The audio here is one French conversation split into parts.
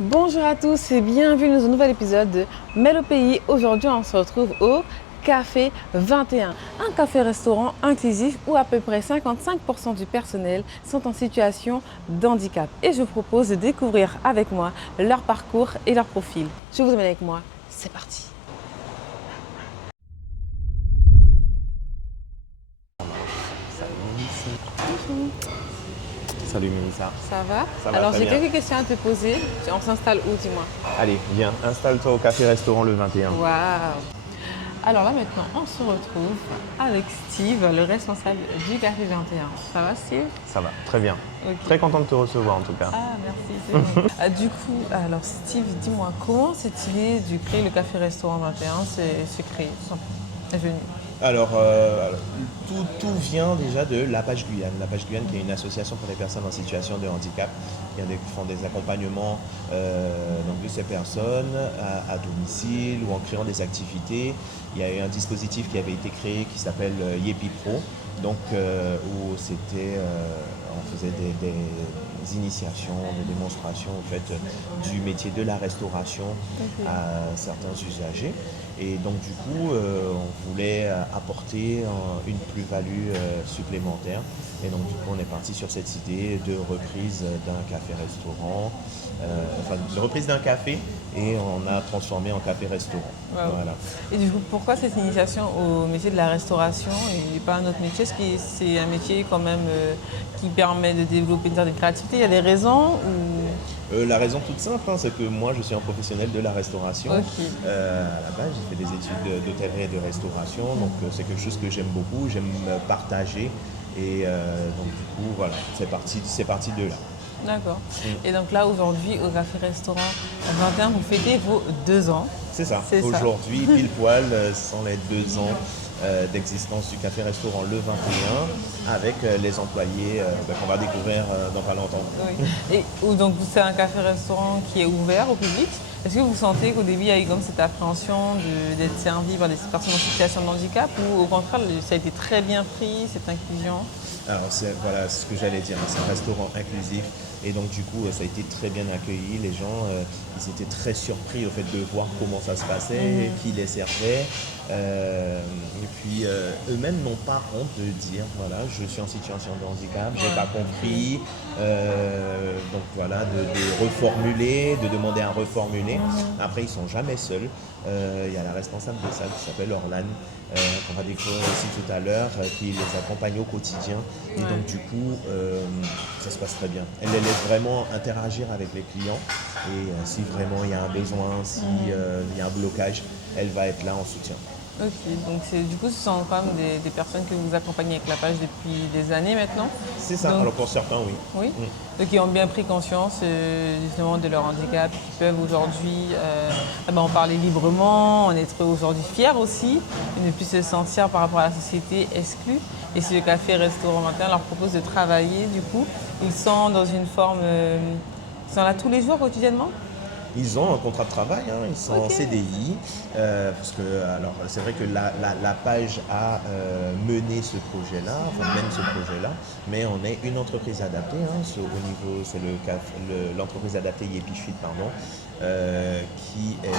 Bonjour à tous et bienvenue dans un nouvel épisode de Mets le pays. Aujourd'hui, on se retrouve au Café 21, un café-restaurant inclusif où à peu près 55% du personnel sont en situation de handicap. Et je vous propose de découvrir avec moi leur parcours et leur profil. Je vous emmène avec moi, c'est parti. Bonjour. Salut Mélissa. Ça va? Ça va Alors très j'ai bien. quelques questions à te poser. On s'installe où, dis-moi? Allez, viens, installe-toi au café-restaurant le 21. Waouh! Alors là maintenant, on se retrouve avec Steve, le responsable du Café 21. Ça va Steve? Ça va, très bien. Ok. Très content de te recevoir en tout cas. Ah merci, c'est bon. Du coup, alors Steve, dis-moi, comment cette idée de créer le Café-Restaurant 21 s'est créée, tout simplement, est venue? Alors, tout vient déjà de La Page Guyane. La Page Guyane qui est une association pour les personnes en situation de handicap. Qui font des accompagnements donc de ces personnes à domicile ou en créant des activités. Il y a eu un dispositif qui avait été créé qui s'appelle Yepi Pro. Donc, où on faisait des initiations, des démonstrations en fait, du métier de la restauration à certains usagers. Et donc du coup, on voulait apporter une plus-value supplémentaire. Et donc du coup, on est parti sur cette idée de reprise d'un café-restaurant, enfin de reprise d'un café et on a transformé en café-restaurant. Wow. Voilà. Et du coup, pourquoi cette initiation au métier de la restauration et pas un autre métier? Est-ce que c'est un métier quand même qui permet de développer une certaine créativité? Il y a des raisons ou... La raison toute simple, hein, c'est que moi je suis un professionnel de la restauration. Ok. À la base, j'ai fait des études d'hôtellerie et de restauration, donc c'est quelque chose que j'aime beaucoup, j'aime partager. Et donc du coup, voilà, c'est parti de là. D'accord. Et donc là, aujourd'hui, au Café-Restaurant 21, vous fêtez vos 2 ans. C'est ça. C'est ça. Aujourd'hui, pile poil, sont les 2 ans d'existence du café-restaurant Le 21 avec les employés qu'on va découvrir dans pas longtemps. Oui. Donc c'est un café-restaurant qui est ouvert au public. Est-ce que vous sentez qu'au début, il y a eu comme cette appréhension d'être servi par des personnes en situation de handicap ou au contraire, ça a été très bien pris, cette inclusion? Alors voilà ce que j'allais dire, c'est un restaurant inclusif et donc du coup ça a été très bien accueilli. Les gens ils étaient très surpris au fait de voir comment ça se passait, qui les servait. Et puis eux-mêmes n'ont pas honte de dire voilà je suis en situation de handicap, j'ai pas compris. Donc voilà de reformuler, de demander à reformuler. Après ils sont jamais seuls. Il y a la responsable de salle qui s'appelle Orlane, qu'on va découvrir aussi tout à l'heure, qui les accompagne au quotidien. Et donc du coup, ça se passe très bien. Elle les laisse vraiment interagir avec les clients. Et si vraiment il y a un besoin, s'il y a un blocage, elle va être là en soutien. Ok, donc du coup, ce sont quand même des personnes que vous accompagnez avec la page depuis des années maintenant. C'est ça, Donc, alors pour certains, oui. oui. Donc ils ont bien pris conscience justement de leur handicap, qui peuvent aujourd'hui en parler librement, en être aujourd'hui fiers aussi, et ne plus se sentir par rapport à la société exclus. Et si le café-restaurant 21 leur propose de travailler, du coup, ils sont dans une forme... ils sont là tous les jours, quotidiennement? Ils ont un contrat de travail, hein, ils sont en Ok. CDI, parce que alors c'est vrai que la page a mené ce projet-là, enfin mène ce projet-là, mais on est une entreprise adaptée, hein, au niveau, c'est l'entreprise adaptée Yepi Suite, pardon, qui est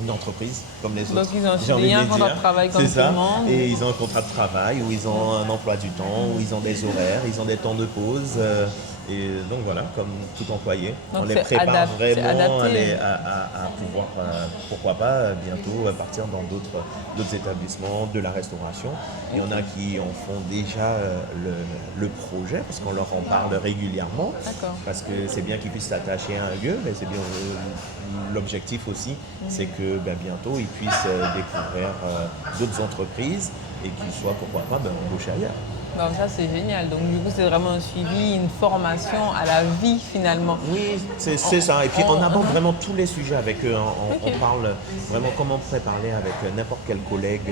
une entreprise comme les autres. Donc ils ont J'ai envie de un les contrat dire. de travail comme C'est tout le ça. monde. Et ils ont un contrat de travail où ils ont un emploi du temps, où ils ont des horaires, ils ont des temps de pause. Et donc voilà, comme tout employé, Donc on les c'est prépare c'est vraiment adapté. à pouvoir, pourquoi pas, bientôt partir dans d'autres établissements de la restauration. Il y en a qui en font déjà le projet, parce qu'on leur en parle régulièrement. D'accord. Parce que c'est bien qu'ils puissent s'attacher à un lieu, mais c'est bien l'objectif aussi, c'est que bientôt ils puissent découvrir d'autres entreprises et qu'ils soient, pourquoi pas, embauchés ailleurs. Donc ça c'est génial. Donc du coup c'est vraiment un suivi, une formation à la vie finalement. Oui, c'est ça. Et puis on aborde vraiment tous les sujets avec eux. Ok. On parle vraiment comment on pourrait parler avec n'importe quel collègue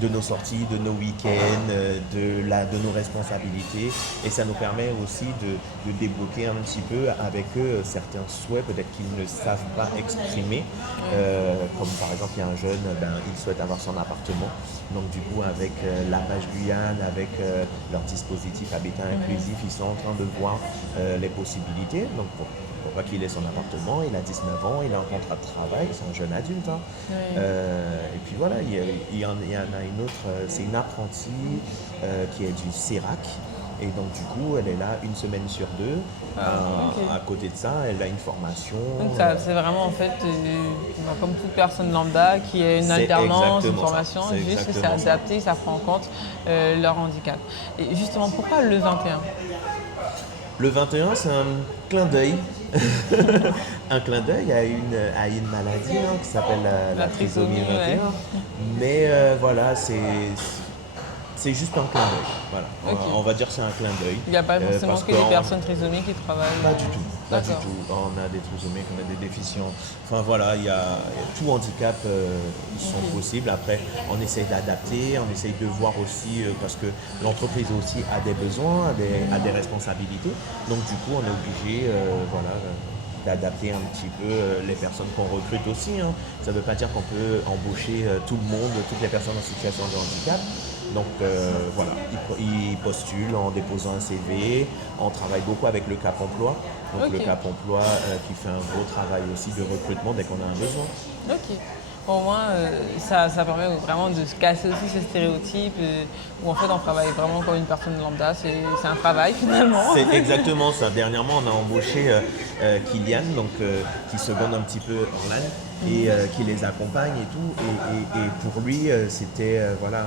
de nos sorties, de nos week-ends, de nos responsabilités. Et ça nous permet aussi de débloquer un petit peu avec eux certains souhaits peut-être qu'ils ne savent pas exprimer. Comme par exemple, il y a un jeune, il souhaite avoir son appartement. Donc du coup, avec la page Guyane, avec leur dispositif habitat inclusif, ils sont en train de voir les possibilités. Donc, pour pas qu'il ait son appartement, il a 19 ans, il a un contrat de travail, c'est un jeune adulte. Hein. Oui. Et puis voilà, il y en a une autre, c'est une apprentie qui est du CERAC. Et donc du coup, elle est là une semaine sur deux. Ok. À côté de ça, elle a une formation. Donc c'est vraiment en fait comme toute personne lambda qui a une C'est alternance, une exactement ça. formation, C'est juste que c'est exactement ça. adapté, ça prend en compte leur handicap. Et justement, pourquoi le 21? Le 21, c'est un clin d'œil. Un clin d'œil à une maladie hein, qui s'appelle la trisomie 21. ouais. Mais voilà, c'est juste un clin d'œil. Voilà. Ok. On va dire que c'est un clin d'œil. Il n'y a pas forcément parce que des qu'on- personnes trisomiques qui travaillent. Pas du tout, pas du D'accord. tout. On a des trisomiques, on a des déficients. Enfin voilà, il y a tout handicap, ils sont possibles. Après, on essaye d'adapter, on essaye de voir aussi, parce que l'entreprise aussi a des besoins, a des responsabilités. Donc du coup, on est obligé, voilà, d'adapter un petit peu les personnes qu'on recrute aussi. Hein. Ça ne veut pas dire qu'on peut embaucher tout le monde, toutes les personnes en situation de handicap. Donc voilà, ils postulent en déposant un CV. On travaille beaucoup avec le Cap Emploi. Donc le Ok. Cap Emploi qui fait un gros travail aussi de recrutement dès qu'on a un besoin. Ok. Au moins, ça permet vraiment de se casser aussi ces stéréotypes où en fait on travaille vraiment comme une personne lambda. C'est un travail finalement. C'est exactement ça. Dernièrement, on a embauché Kylian, donc, qui seconde un petit peu Orlan et qui les accompagne et tout. Et pour lui, c'était, voilà,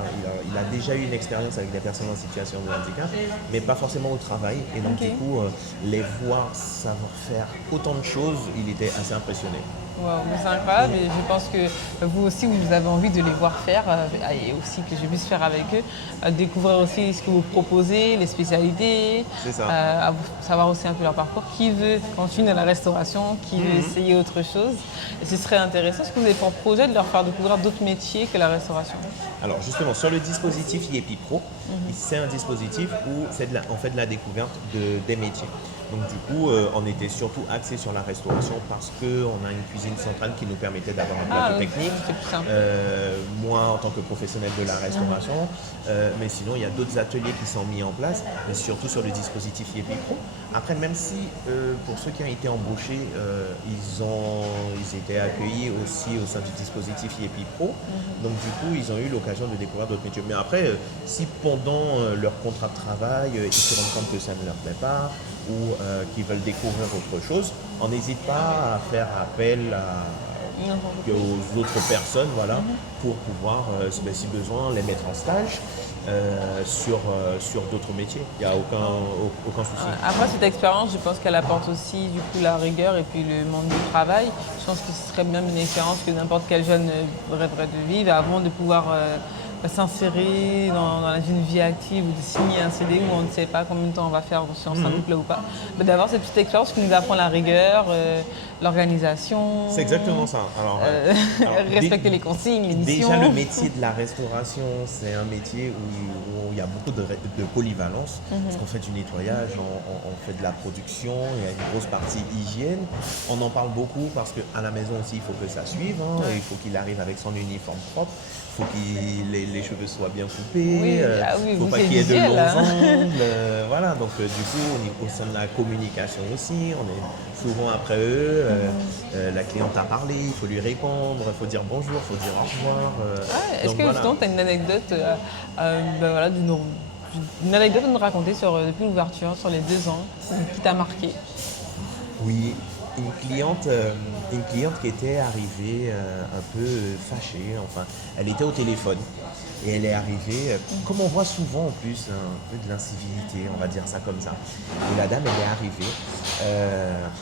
il a déjà eu une expérience avec des personnes en situation de handicap, mais pas forcément au travail. Et donc, Ok. du coup, les voir savoir faire autant de choses, il était assez impressionné. Wow, mais c'est incroyable et je pense que vous aussi vous avez envie de les voir faire et aussi que je puisse faire avec eux, découvrir aussi ce que vous proposez, les spécialités, C'est ça. savoir aussi un peu leur parcours, qui veut continuer dans la restauration, qui veut essayer autre chose. Et ce serait intéressant, est-ce que vous avez pour projet de leur faire découvrir d'autres métiers que la restauration? Alors justement, sur le dispositif IEPI Pro, c'est un dispositif où on fait de la découverte des métiers. Donc du coup, on était surtout axé sur la restauration parce qu'on a une cuisine centrale qui nous permettait d'avoir un plateau oui, technique. c'est plus simple. Moi, en tant que professionnel de la restauration, mais sinon, il y a d'autres ateliers qui sont mis en place, mais surtout sur le dispositif IEPI Pro. Après, même si pour ceux qui ont été embauchés, ils étaient accueillis aussi au sein du dispositif IEPI Pro, donc du coup, ils ont eu l'occasion de découvrir d'autres métiers. Mais après, si pendant leur contrat de travail, ils se rendent compte que ça ne leur plaît pas, ou qui veulent découvrir autre chose, on n'hésite pas à faire appel aux autres personnes, voilà, pour pouvoir, si besoin, les mettre en stage sur d'autres métiers. Il n'y a aucun souci. Après cette expérience, je pense qu'elle apporte aussi du coup la rigueur et puis le monde du travail. Je pense que ce serait bien une expérience que n'importe quel jeune rêverait de vivre avant de pouvoir s'insérer dans une vie active ou de signer un CD où on ne sait pas combien de temps on va faire, si on s'en couple ou pas. Mais d'avoir cette petite expérience qui nous apprend la rigueur, l'organisation. C'est exactement ça. Alors, respecter les consignes, les missions. Déjà, le métier de la restauration, c'est un métier où il y a beaucoup de polyvalence. Parce qu'on fait du nettoyage, on fait de la production, il y a une grosse partie hygiène. On en parle beaucoup parce qu'à la maison aussi, il faut que ça suive. Hein, il faut qu'il arrive avec son uniforme propre. Il faut que les cheveux soient bien coupés. Oui, Il ne faut vous, pas c'est qu'il y ait de visuel, longs hein. ongles. Voilà, donc du coup, au sein de la communication aussi, on est souvent après eux. La cliente a parlé, il faut lui répondre, il faut dire bonjour, il faut dire au revoir. Est-ce donc que voilà. justement tu as une anecdote voilà, une anecdote à nous raconter depuis l'ouverture, sur les 2 ans, qui t'a marqué? Oui, une cliente qui était arrivée un peu fâchée, enfin, elle était au téléphone et elle est arrivée, comme on voit souvent en plus, un peu de l'incivilité, on va dire ça comme ça. Et la dame, elle est arrivée,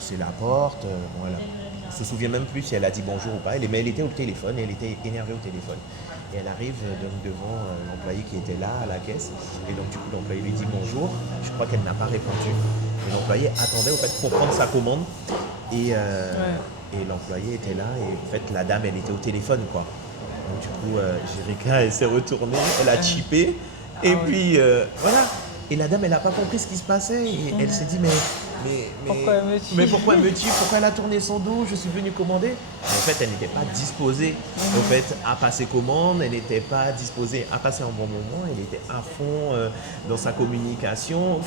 c'est la porte, bon, elle se souvient même plus si elle a dit bonjour ou pas, mais elle était au téléphone, elle était énervée au téléphone. Et elle arrive donc devant l'employé qui était là à la caisse. Et donc du coup l'employé lui dit bonjour. Je crois qu'elle n'a pas répondu. Et l'employé attendait au fait pour prendre sa commande. Et l'employé était là et en fait la dame elle était au téléphone quoi. Donc du coup Jérica elle s'est retournée, elle a chippé. Et puis voilà. Et la dame elle n'a pas compris ce qui se passait. Et elle s'est dit mais Pourquoi me tue? Mais pourquoi elle me tue? Pourquoi elle a tourné son dos? Je suis venu commander. Mais en fait, elle n'était pas disposée au fait, à passer commande, elle n'était pas disposée à passer un bon moment, elle était à fond dans sa communication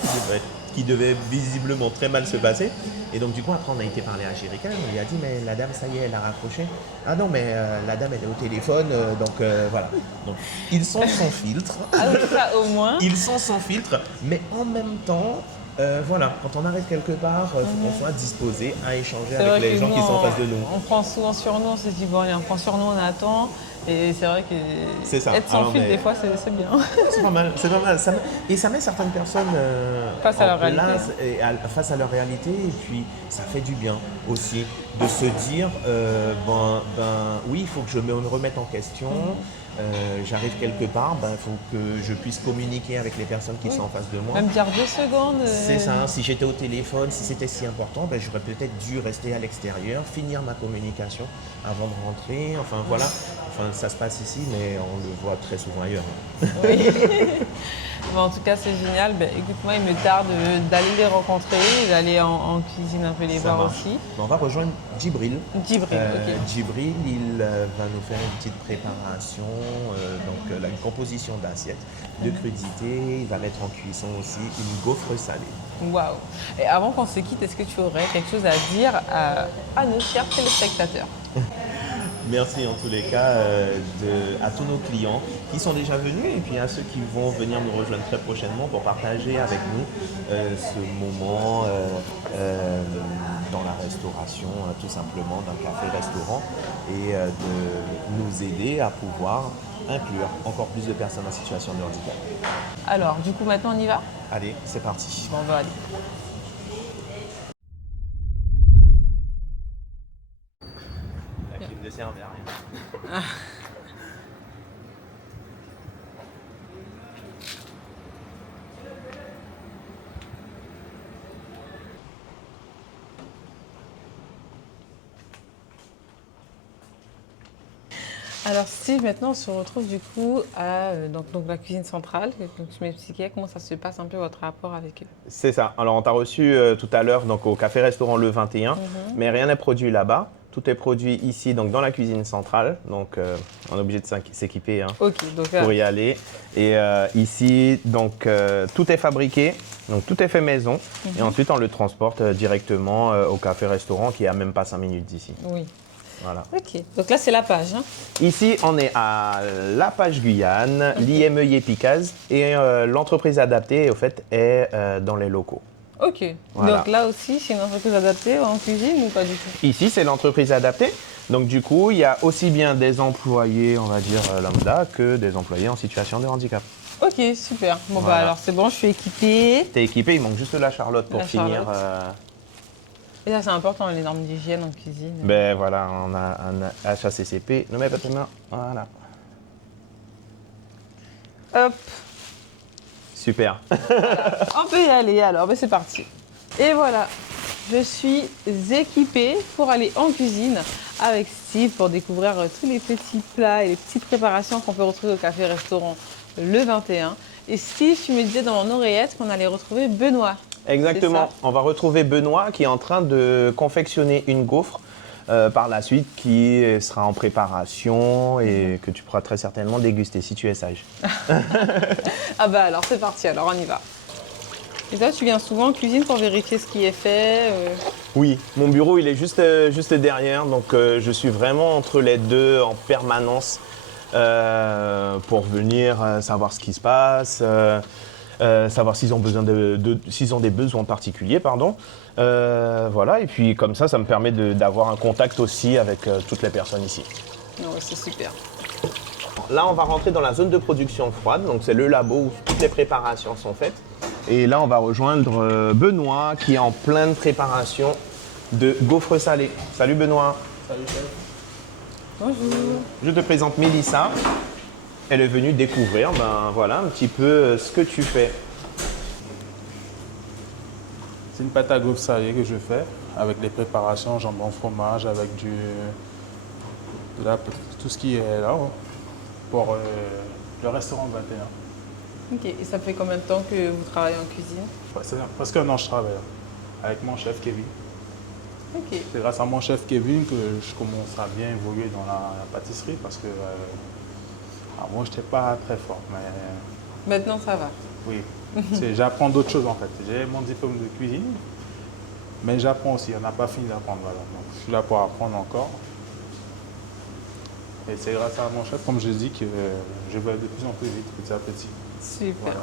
qui devait visiblement très mal se passer. Et donc du coup, après, on a été parler à Jérica, on lui a dit, mais la dame, ça y est, elle a raccroché. Ah non, mais la dame, elle est au téléphone, donc voilà. Donc, ils sont sans filtre. Ah oui, ça au moins. Ils sont sans filtre, mais en même temps, voilà, quand on arrive quelque part, il faut qu'on soit disposé à échanger C'est vrai avec les que gens nous, qui sont en face de nous. On prend souvent sur nous, on se dit bon allez, on prend sur nous, on attend. Et c'est vrai que C'est ça. être sans Alors, fil, mais- des fois, c'est bien. C'est pas mal, c'est pas mal. Et ça met certaines personnes Face à en leur réalité. place et face à leur réalité. Et puis, ça fait du bien aussi de se dire, oui, il faut que je me remette en question. J'arrive quelque part, il faut que je puisse communiquer avec les personnes qui sont en face de moi. Même dire 2 secondes. C'est ça, hein. Si j'étais au téléphone, si c'était si important, j'aurais peut-être dû rester à l'extérieur, finir ma communication avant de rentrer. Enfin voilà, ça se passe ici, mais on le voit très souvent ailleurs. Oui. Bon, en tout cas, c'est génial. Ben, écoute, moi, il me tarde d'aller les rencontrer, d'aller en cuisine un peu les Ça voir marche. aussi. On va rejoindre Djibril. Djibril, ok. Djibril, il va nous faire une petite préparation, une composition d'assiette, de crudité. Il va mettre en cuisson aussi une gaufre salée. Waouh. Et avant qu'on se quitte, est-ce que tu aurais quelque chose à dire à nos chers téléspectateurs? Merci en tous les cas à tous nos clients qui sont déjà venus et puis à ceux qui vont venir nous rejoindre très prochainement pour partager avec nous ce moment dans la restauration, tout simplement, d'un café-restaurant et de nous aider à pouvoir inclure encore plus de personnes en situation de handicap. Alors, du coup, maintenant, on y va? Allez, c'est parti. Bon, on va aller. La clim de serve, rien. Alors Steve, maintenant on se retrouve du coup à donc la cuisine centrale. Donc, tu m'expliquais comment ça se passe un peu votre rapport avec eux. C'est ça. Alors, on t'a reçu tout à l'heure donc, au café-restaurant Le 21, mais rien n'est produit là-bas. Tout est produit ici, donc dans la cuisine centrale. Donc, on est obligé de s'équiper Ok, donc pour y aller. Et ici, donc, tout est fabriqué, donc tout est fait maison. Et ensuite, on le transporte directement au café-restaurant qui est à même pas 5 minutes d'ici. oui. Voilà. Ok, donc là c'est la page. Hein. Ici, on est à La Page Guyane, l'IME Picaz, et l'entreprise adaptée, au fait, est dans les locaux. Ok, Voilà. donc là aussi c'est une entreprise adaptée en cuisine ou pas du tout? Ici, c'est l'entreprise adaptée. Donc, du coup, il y a aussi bien des employés, on va dire, lambda, que des employés en situation de handicap. Ok, super. Bon Voilà. bah alors c'est bon, je suis équipée. T'es équipé, il manque juste la Charlotte pour La finir. Charlotte. Et ça c'est important, les normes d'hygiène en cuisine. Ben voilà, on a un HACCP. Ne mets pas tes mains. Voilà. Hop, Super. on peut y aller alors, mais c'est parti. Et voilà, je suis équipée pour aller en cuisine avec Steve pour découvrir tous les petits plats et les petites préparations qu'on peut retrouver au café-restaurant Le 21. Et Steve, tu me disais dans mon oreillette qu'on allait retrouver Benoît. Exactement. C'est ça. On va retrouver Benoît qui est en train de confectionner une gaufre par la suite qui sera en préparation et que tu pourras très certainement déguster si tu es sage. Ah bah alors c'est parti, alors on y va. Et toi, tu viens souvent en cuisine pour vérifier ce qui est fait Oui, mon bureau il est juste derrière, donc je suis vraiment entre les deux en permanence pour venir savoir ce qui se passe. Savoir s'ils ont besoin s'ils ont des besoins particuliers, pardon. Voilà, et puis comme ça me permet d'avoir un contact aussi avec toutes les personnes ici. Non, ouais, c'est super. Là, on va rentrer dans la zone de production froide, donc c'est le labo où toutes les préparations sont faites. Et là, on va rejoindre Benoît qui est en pleine préparation de gaufres salées. Salut Benoît. Salut chef. Bonjour. Je te présente Mélissa. Elle est venue découvrir voilà, un petit peu ce que tu fais. C'est une pâte à gaufre salée que je fais avec des préparations jambon fromage avec tout ce qui est là pour le restaurant 21. Ok, et ça fait combien de temps que vous travaillez en cuisine? Ouais, c'est presque un an que je travaille. avec mon chef Kevin. Ok. C'est grâce à mon chef Kevin que je commence à bien évoluer dans la pâtisserie parce que avant, je n'étais pas très fort. Mais Maintenant, ça va. oui, j'apprends d'autres choses en fait. J'ai mon diplôme de cuisine, mais j'apprends aussi. On n'a pas fini d'apprendre. Voilà. Donc, je suis là pour apprendre encore. Et c'est grâce à mon chef, comme je dis, que je vais de plus en plus vite, petit à petit. Super. Voilà.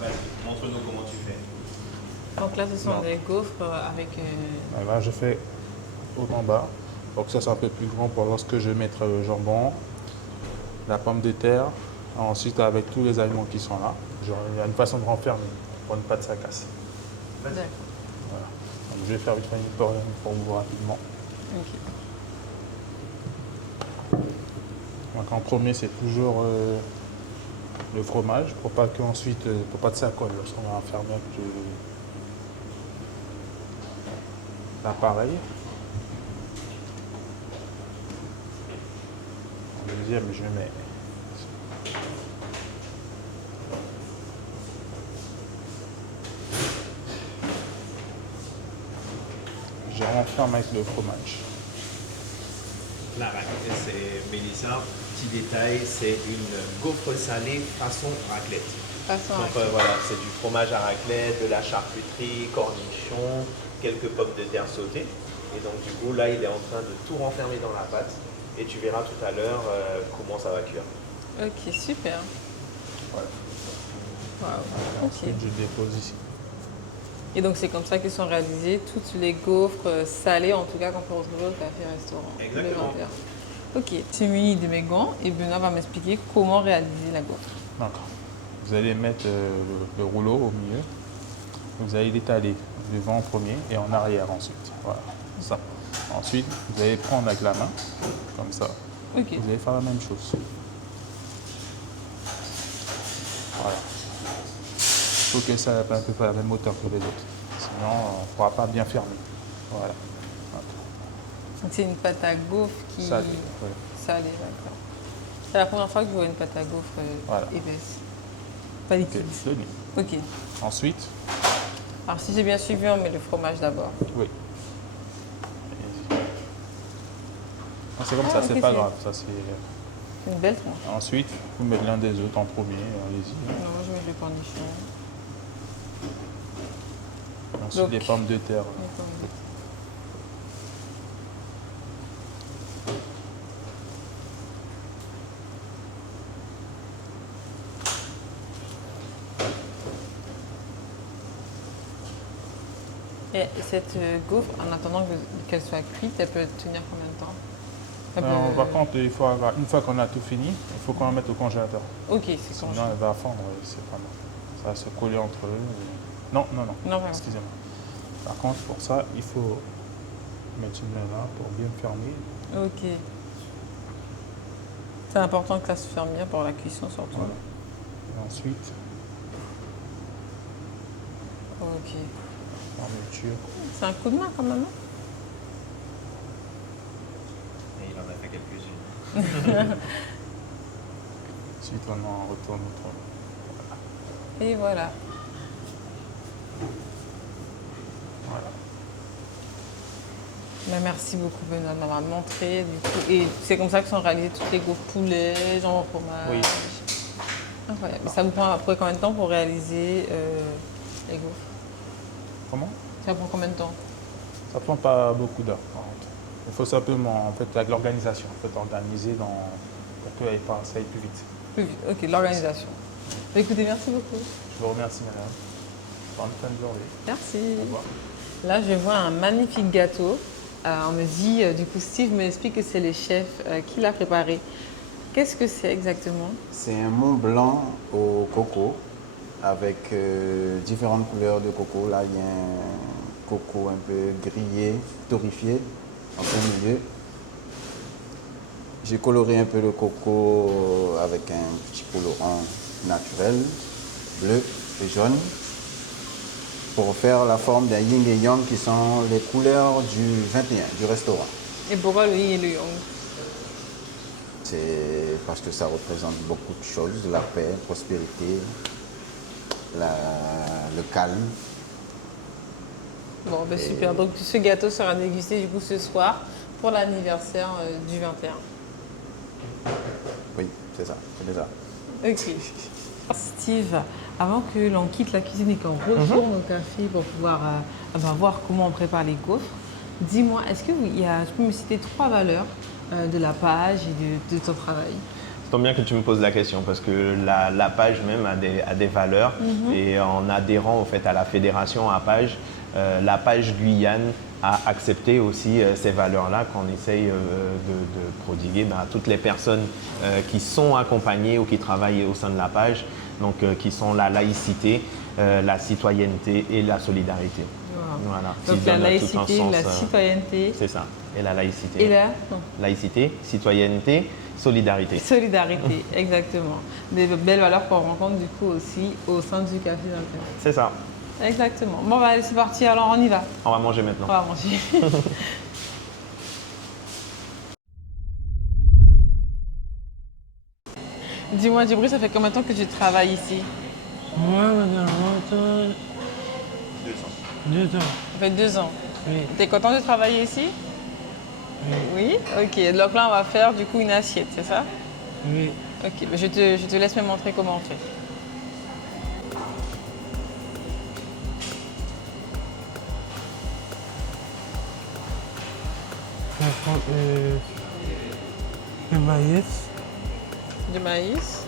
Vas-y, montre-nous comment tu fais. Donc là, ce sont Non. des gaufres avec... Et là, je fais haut en bas. Donc ça, c'est un peu plus grand pour lorsque je vais mettre le jambon, la pomme de terre. Ensuite, avec tous les aliments qui sont là, il y a une façon de renfermer pour ne pas que ça casse. D'accord. Voilà. Donc, je vais faire vite fait pour vous rapidement. Ok. Donc en premier, c'est toujours le fromage pour pas qu'ensuite, pour pas que ça colle lorsqu'on va fermer avec l'appareil. En deuxième, je mets je renferme avec le fromage. La raclette, c'est Mélissa. Petit détail, c'est une gaufre salée façon raclette. Façon Donc raclette. voilà, c'est du fromage à raclette, de la charcuterie, cornichons, quelques pommes de terre sautées. Et donc du coup, là, il est en train de tout renfermer dans la pâte. Et tu verras tout à l'heure comment ça va cuire. Ok, super. Voilà. Waouh. Ok. Ensuite, je dépose ici. Et donc, c'est comme ça que sont réalisées toutes les gaufres salées, en tout cas, qu'on peut retrouver au café-restaurant. Exactement. Le 21. Ok, je suis munie de mes gants et Benoît va m'expliquer comment réaliser la gaufre. D'accord. Vous allez mettre le rouleau au milieu. Vous allez l'étaler devant en premier et en arrière ensuite. Voilà, ça. Ensuite, vous allez prendre avec la main, comme ça. Ok. Vous allez faire la même chose. Voilà. Il faut que ça ait à peu près la même hauteur que les autres. Sinon, on ne pourra pas bien fermer. Voilà. Donc, c'est une pâte à gaufre qui... Salé, ouais. Salée, d'accord. C'est la première fois que je vois une pâte à gaufre Voilà. épaisse. Pas Ok, liquide. tenue. Ok. Ensuite, Alors, si j'ai bien suivi, on met le fromage d'abord. oui. Non, c'est comme ça, ok, c'est pas c'est- grave. Ça, c'est... C'est une belle tranche. Ensuite, vous mettez l'un des autres en premier, allez-y. Non, je mets le cornichon. Ensuite, Donc, les pommes de terre. les pommes de terre. Et cette gaufre, en attendant qu'elle soit cuite, elle peut tenir combien de temps? Elle peut- Par contre, une fois qu'on a tout fini, il faut qu'on la mette au congélateur. Ok, c'est Sinon, congé. elle va fondre, c'est pas bon. Ça va se coller entre eux. Non, non, non. Non, vraiment. Excusez-moi. Par contre, pour ça, il faut mettre une main là pour bien fermer. Ok. C'est important que ça se ferme bien pour la cuisson surtout. Voilà. Et ensuite, Ok. fermeture. C'est un coup de main quand même, hein? Et il en a fait quelques-unes. Ensuite, on en retourne autre. Et voilà. Voilà. Ben, merci beaucoup Benoît de m'avoir montré du coup. Et c'est comme ça que sont réalisées toutes les gaufres poulet, jambon fromage. Oui. Incroyable. Et ça vous prend après combien de temps pour réaliser les gaufres? Comment? Ça prend combien de temps? Ça prend pas beaucoup d'heures. Par contre. Il faut simplement, en fait, avec l'organisation, en fait, organiser pour que ça aille plus vite. Plus vite. Ok, l'organisation. Écoutez, merci beaucoup. Je vous remercie, madame. Bonne fin de journée. Merci. Au revoir. Là, je vois un magnifique gâteau. On me dit, du coup, Steve me explique que c'est le chef qui l'a préparé. Qu'est-ce que c'est exactement? C'est un Mont Blanc au coco avec différentes couleurs de coco. Là, il y a un coco un peu grillé, torréfié en plein milieu. J'ai coloré un peu le coco avec un petit colorant naturel, bleu et jaune, pour faire la forme d'un yin et yang qui sont les couleurs du 21, du restaurant. Et pourquoi le yin et le yang? C'est parce que ça représente beaucoup de choses, la paix, la prospérité, le calme. Bon, ben super. Donc ce gâteau sera dégusté du coup ce soir pour l'anniversaire du 21. Oui, c'est ça, c'est ça. Ok. Steve, avant que l'on quitte la cuisine et qu'on retourne au café pour pouvoir voir comment on prépare les gaufres, dis-moi, est-ce que tu peux me citer 3 valeurs de la page et de ton travail? Ça tombe bien que tu me poses la question parce que la page même a des valeurs et en adhérant au fait à la fédération à page, la page Guyane a accepté aussi ces valeurs-là qu'on essaye de prodiguer à toutes les personnes qui sont accompagnées ou qui travaillent au sein de la page, donc qui sont la laïcité, la citoyenneté et la solidarité. Wow. Voilà. Donc Qui la donne tout un laïcité, sens, la citoyenneté. c'est ça. Et la laïcité. Et la non. Laïcité, citoyenneté, solidarité. Solidarité, exactement. Des belles valeurs qu'on rencontre du coup aussi au sein du café dans le café. C'est ça. Exactement. Bon, bah, allez, c'est parti, alors on y va. On va manger On maintenant. va manger. Dis-moi, Djibril, ça fait combien de temps que tu travailles ici? Moi, madame, 2 ans. Ça fait 2 ans. Oui. T'es content de travailler ici? Oui. Ok, donc là, on va faire du coup une assiette, c'est ça? Oui. Ok, bah, je te laisse me montrer comment on fait. Ça prend le maïs, Du maïs.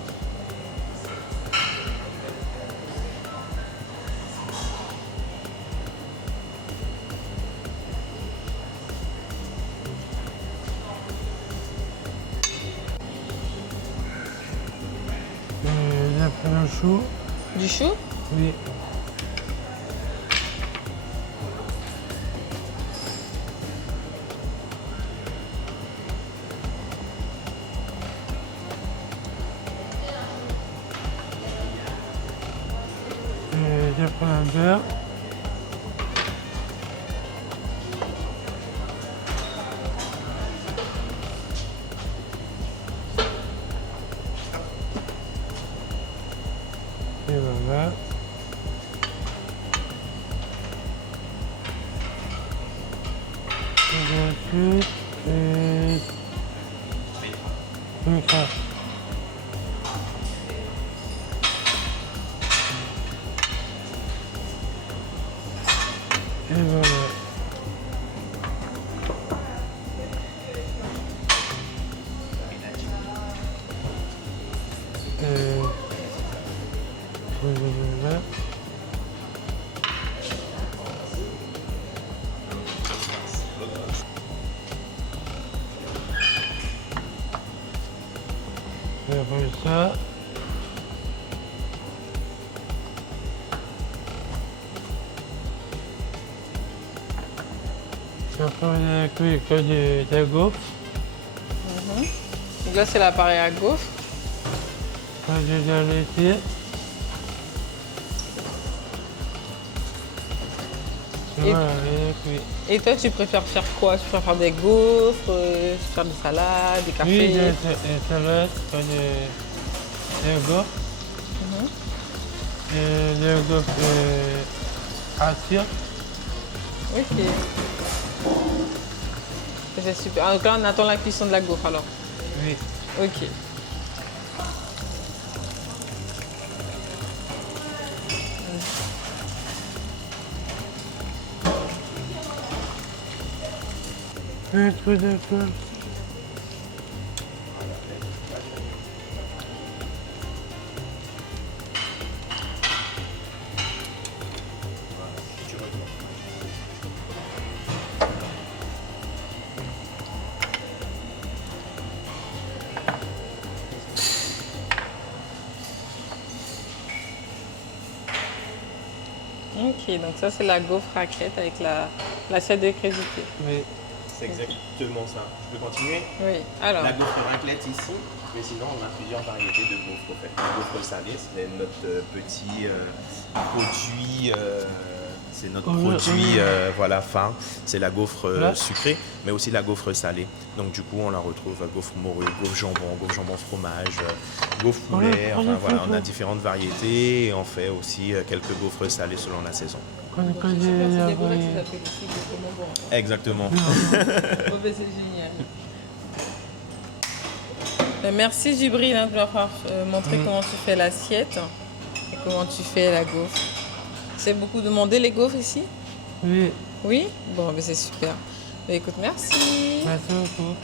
le chou, Du chou. oui. Je prends un beurre. Et voilà. Et ensuite, le gras. Et voilà. Voilà. Et après ça, après on a cuit de la gaufre, Donc là, c'est l'appareil à gaufre. quand je dois laisser. Et- Voilà, il est cuit. Et toi, tu préfères faire quoi? Tu préfères des gaufres, faire des salades, des cafés? Oui, des salades, pas de gaufres. Et des gaufres assiettes. Ok. C'est super. Ah, donc là, on attend la cuisson de la gaufre alors. Oui. Ok. Un peu de gaufre. Ok, donc ça, c'est la gaufre raclette avec l'assiette de crédité. Oui. C'est exactement ça. Je peux continuer? Oui. Alors, La gaufre raclette ici, mais sinon on a plusieurs variétés de gaufres. En fait. La gaufre salée, c'est notre petit produit C'est notre produit voilà, phare. C'est la gaufre Là. sucrée, mais aussi la gaufre salée. Donc du coup, on la retrouve gaufre morue, gaufre jambon fromage, gaufre poulet. Enfin voilà, on a différentes variétés et on fait aussi quelques gaufres salées selon la saison. Quand C'est pour ça que ça s'appelle ici gaufre bonbon. Exactement. Oh, ben, c'est génial. Merci Djibril de m'avoir montré comment tu fais l'assiette et comment tu fais la gaufre. C'est beaucoup demandé les gaufres ici? Oui, Oui? Bon, ben, c'est super. Ben, écoute, merci. merci beaucoup.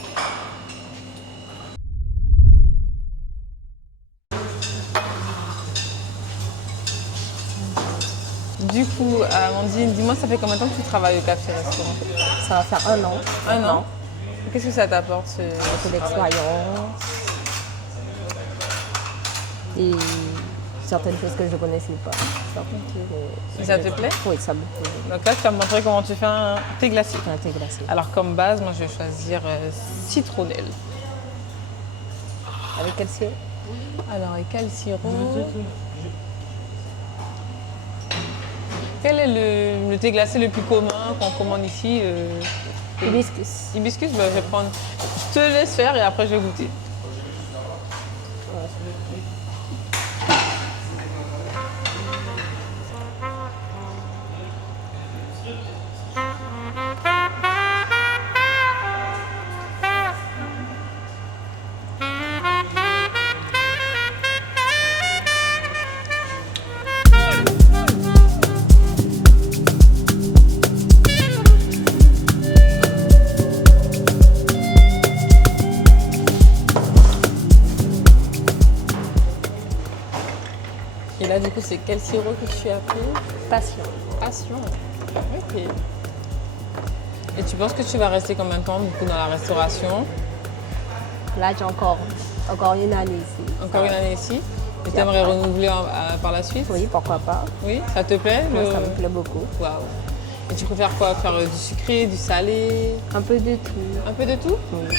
Du coup, Amandine, dis-moi, ça fait combien de temps que tu travailles au café-restaurant? Ça va faire 1 an. Un an. Qu'est-ce que ça t'apporte Beaucoup d'expérience. Et certaines choses que je ne connaissais pas. Et ça te plaît? Oui, ça me plaît. Donc là, tu vas me montrer comment tu fais un thé glacé. Un thé glacé. Alors comme base, moi je vais choisir citronnelle. Avec quel sirop? Alors, et quel sirop? Quel est le thé glacé le plus commun qu'on commande ici? Hibiscus. Hibiscus, ben, je vais prendre. Je te laisse faire et après je vais goûter. Et là, du coup, c'est quel sirop que tu as pris? Passion. Passion. Ok. Et tu penses que tu vas rester combien de temps du coup dans la restauration? Là, j'ai encore une année ici. Encore une année ici? Et tu aimerais renouveler par la suite? Oui, pourquoi pas. Oui, ça te plaît? Moi, ça me plaît beaucoup. Waouh. Et tu préfères quoi? Faire du sucré, du salé? Un peu de tout. Un peu de tout? Oui.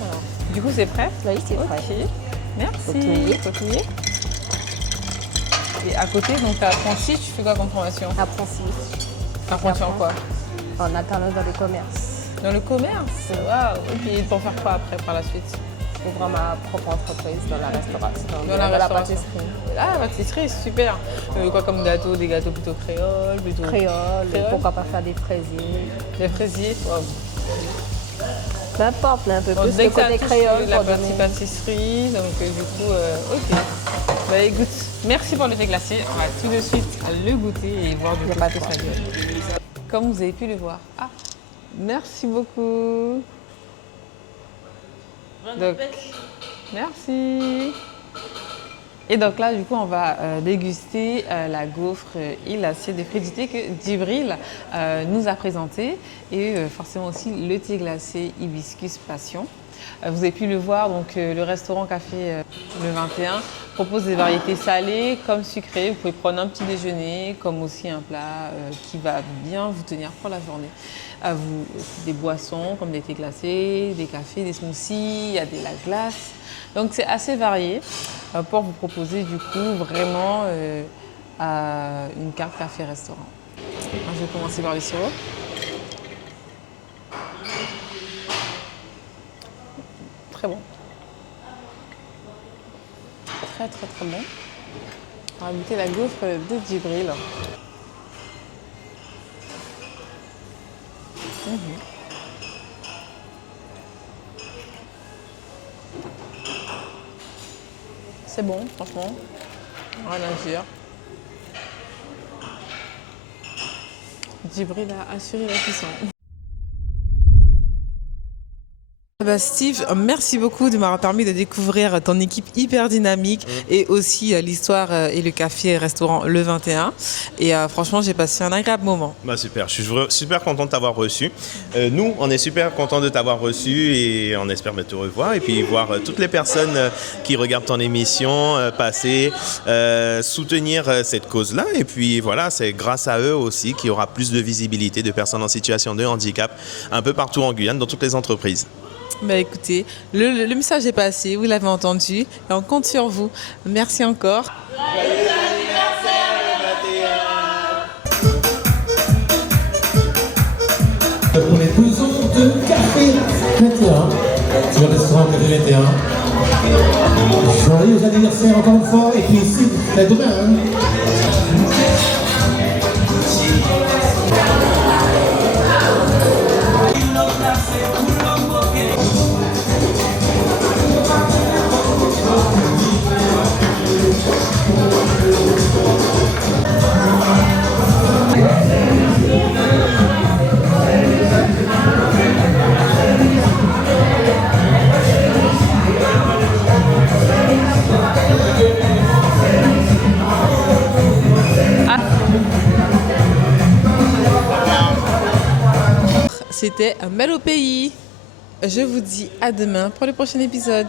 Alors, du coup, c'est prêt? Oui, c'est Ok. prêt. Merci. Ok. Coquiller. Et à côté, donc tu as apprenti, tu fais quoi comme formation? Apprenti. Apprenti en quoi? En alternance dans le commerce. Dans le commerce? Waouh. Et puis pour faire quoi après par la suite? J'ouvre ma propre entreprise dans la restauration. Dans la la restauration. pâtisserie. Ah, la pâtisserie, super. Quoi comme gâteau? Des gâteaux plutôt créoles, plutôt Créole. Créole. Pourquoi pas faire des fraisiers. des fraisiers. Waouh. N'importe, mais un peu Bon, plus dès le que ça côté touche créole. la pour partie donner- pâtisserie, donc du coup, ok. Bah écoute, merci pour le thé glacé. On va tout de suite le goûter et voir du Y a coup pas ce que de ça donne. Comme vous avez pu le voir. Ah, merci beaucoup. Donc, merci. Et donc là, du coup, on va déguster la gaufre et l'assiette de fluidité que Djibril nous a présenté et forcément aussi le thé glacé Hibiscus Passion. Vous avez pu le voir, donc le restaurant Café le 21 propose des variétés salées comme sucrées. Vous pouvez prendre un petit déjeuner, comme aussi un plat qui va bien vous tenir pour la journée. Vous aussi des boissons comme des thés glacés, des cafés, des smoothies, il y a de la glace. Donc c'est assez varié pour vous proposer du coup vraiment une carte café-restaurant. Je vais commencer par le sirop. Très bon. Très très très bon. On va goûter la gaufre de Djibril. C'est bon, franchement. Rien à dire. Djibril a assuré la cuisson. Steve, merci beaucoup de m'avoir permis de découvrir ton équipe hyper dynamique et aussi l'histoire et le café-restaurant Le 21. Et franchement, j'ai passé un agréable moment. Bah super, je suis super content de t'avoir reçu. Nous, on est super content de t'avoir reçu et on espère te revoir et puis voir toutes les personnes qui regardent ton émission passer, soutenir cette cause-là. Et puis voilà, c'est grâce à eux aussi qu'il y aura plus de visibilité de personnes en situation de handicap un peu partout en Guyane, dans toutes les entreprises. Bah écoutez, le message est passé, vous l'avez entendu, et on compte sur vous. Merci encore. Pour les bousons de café 21, sur le restaurant Café 21. Joyeux anniversaire encore une fois, et puis ici, à demain. C'était Un Bel au pays. Je vous dis à demain pour le prochain épisode.